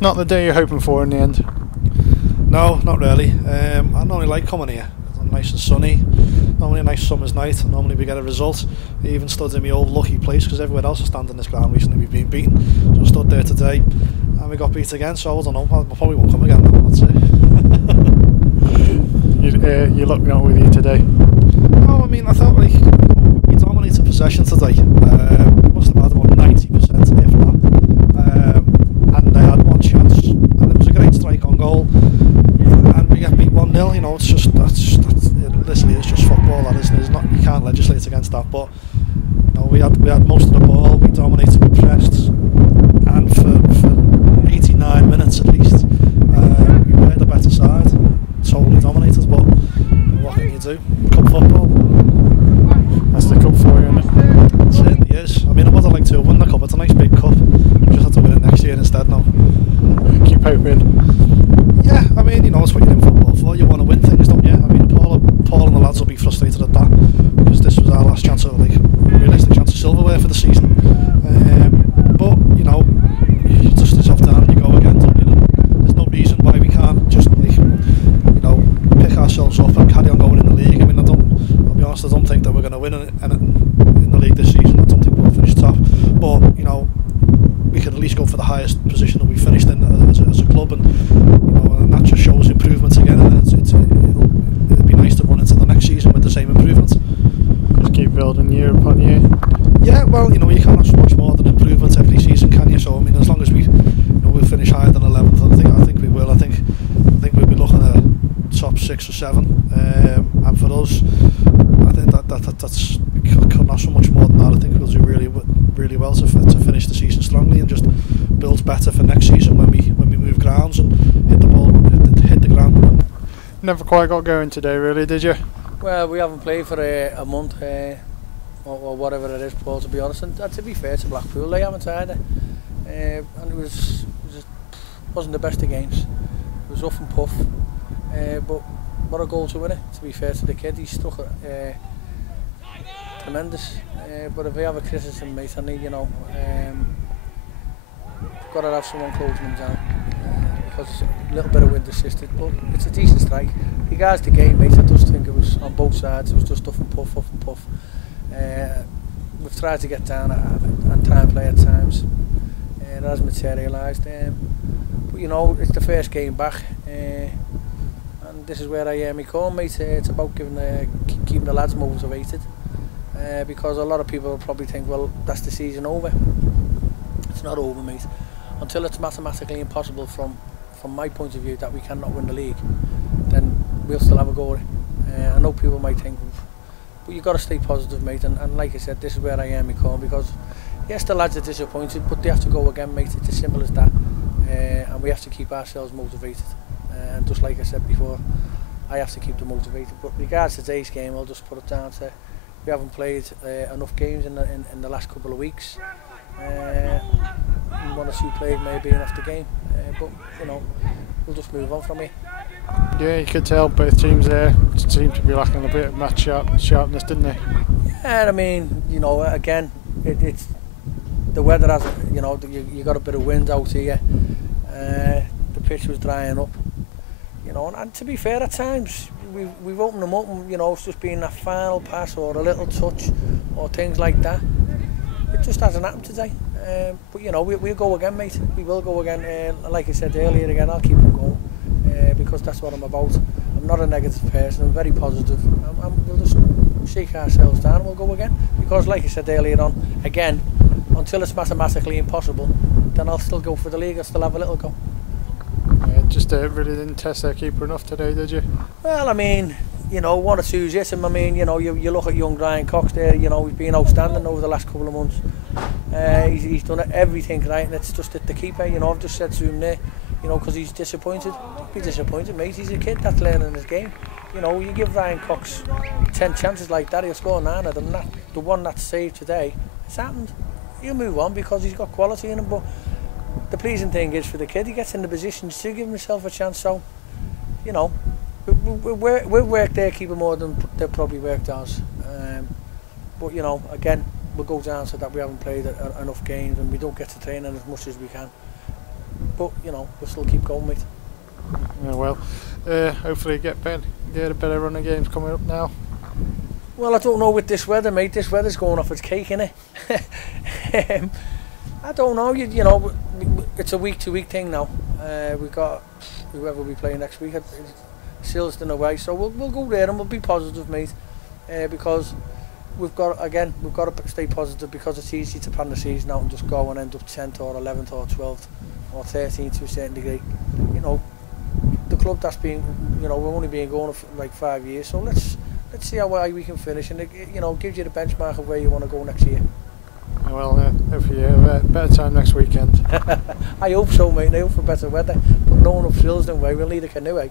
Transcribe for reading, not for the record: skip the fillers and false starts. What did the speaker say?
Not the day you're hoping for in the end? No, not really. I normally like coming here. It's nice and sunny. Normally a nice summer's night. Normally we get a result. I even stood in my old lucky place because everywhere else has stand in this ground recently we've been beaten. So I stood there today and we got beat again. So I don't know. I probably won't come again. That's it. You look not with you today. No, I mean I felt like we dominated possession today. We must have had about 90%, if not. And they had one chance, and it was a great strike on goal. And we get beat 1-0. You know, it's just literally it's just football. That isn't it? It's not, you can't legislate against that. But you know, we had most of the ball. We dominated, we pressed, and for 89 minutes at least, we were the better side. Totally dominated. But what can you do? Cup football. That's the cup for you, isn't it? It certainly is. I mean, I would have liked to win the cup. It's a nice big cup. We just have to win it next year instead now. Keep hoping. Yeah, I mean, you know, it's what you're in football for. You want to win things, don't you? I mean, Paul and the lads will be frustrated at that because this was our last chance of, like, realistic chance of silverware for the season. But, you know, you dust yourself down and you go again, don't you? There's no reason why we can't just, like, you know, pick ourselves up and carry on going in the league. I mean, I'll be honest, I don't think that we're going to win in the league this season. I don't think we'll finish top. But, you know, we could at least go for the highest position that we finished in as a club, and you know, and that just shows improvements again. And it'll be nice to run into the next season with the same improvements. Just keep building year upon year. Yeah, well, you know, you can't have so much more than improvements every season, can you? So I mean, as long as we'll finish higher than 11th, I think we will. I think we'll be looking at top 6 or 7, and for us, I think that's we couldn't have so much more than that. I think we'll do really well to finish the season strongly and just build better for next season when we move grounds and hit the ground. Never quite got going today, really, did you? Well, we haven't played for a month or whatever it is, Paul, to be honest. And to be fair to Blackpool, they haven't either. And it wasn't the best of games. It was rough and puff. But what a goal to win it, to be fair to the kid. He struck it tremendous. But if we have a criticism, mate, I need, you know, got to have someone closing him down. Because a little bit of wind assisted, but it's a decent strike. Regards the game, mate, I just think it was on both sides. It was just off and puff. We've tried to get down and try and play at times. It has materialised. But you know, it's the first game back, and this is where I am. Call, mate. It's about keeping the lads motivated, because a lot of people will probably think, well, that's the season over. It's not over, mate. Until it's mathematically impossible from my point of view that we cannot win the league, then we'll still have a go at it. I know people might think, but you've got to stay positive, mate, and like I said, this is where I am, because yes, the lads are disappointed, but they have to go again, mate. It's as simple as that, and we have to keep ourselves motivated, and just like I said before, I have to keep them motivated. But regards to today's game, I'll just put it down to we haven't played enough games in the last couple of weeks. One or two played maybe enough the game, but you know, we'll just move on from here. Yeah, you could tell both teams there seemed to be lacking a bit of match sharpness, didn't they? Yeah, I mean, you know, again, it's the weather has, you know, you got a bit of wind out here. The pitch was drying up, you know, and to be fair, at times we've opened them up, and you know, it's just been a final pass or a little touch or things like that. It just hasn't happened today. But you know, we'll go again, mate. We will go again. Like I said earlier, again, I'll keep on going because that's what I'm about. I'm not a negative person. I'm very positive. We'll just shake ourselves down and we'll go again. Because, like I said earlier on, again, until it's mathematically impossible, then I'll still go for the league. I'll still have a little go. Just really didn't test their keeper enough today, did you? Well, I mean, you know, one or two's hit him. I mean, you know, you look at young Ryan Cox there. You know, he's been outstanding over the last couple of months. He's done everything right, and it's just at the keeper. You know, I've just said to him there, you know, because he's disappointed. Don't be disappointed, mate. He's a kid that's learning his game. You know, you give Ryan Cox 10 chances like that, he'll score 9 of them. The one that's saved today, it's happened. He'll move on because he's got quality in him. But the pleasing thing is for the kid, he gets in the position to give himself a chance. So, you know, we've worked their keeper more than they've probably worked ours. But you know, again, we'll go down to that we haven't played enough games and we don't get to training as much as we can. but you know, we'll still keep going, mate. Yeah, well, hopefully get a better run of games coming up now. Well, I don't know with this weather, mate. This weather's going off its cake, innit? I don't know. You know, it's a week-to-week thing now. We've got whoever we play next week. Silverstone away, so we'll go there and we'll be positive, mate. Because we've got to stay positive, because it's easy to plan the season out and just go and end up 10th or 11th or 12th or 13th to a certain degree. You know, the club that's been, you know, we've only been going for like 5 years, so let's see how high we can finish, and it, you know, gives you the benchmark of where you want to go next year. Well, hopefully you have a better time next weekend. I hope so, mate. I hope for better weather, but no one up Silverstone way, we'll need a canoe, eh?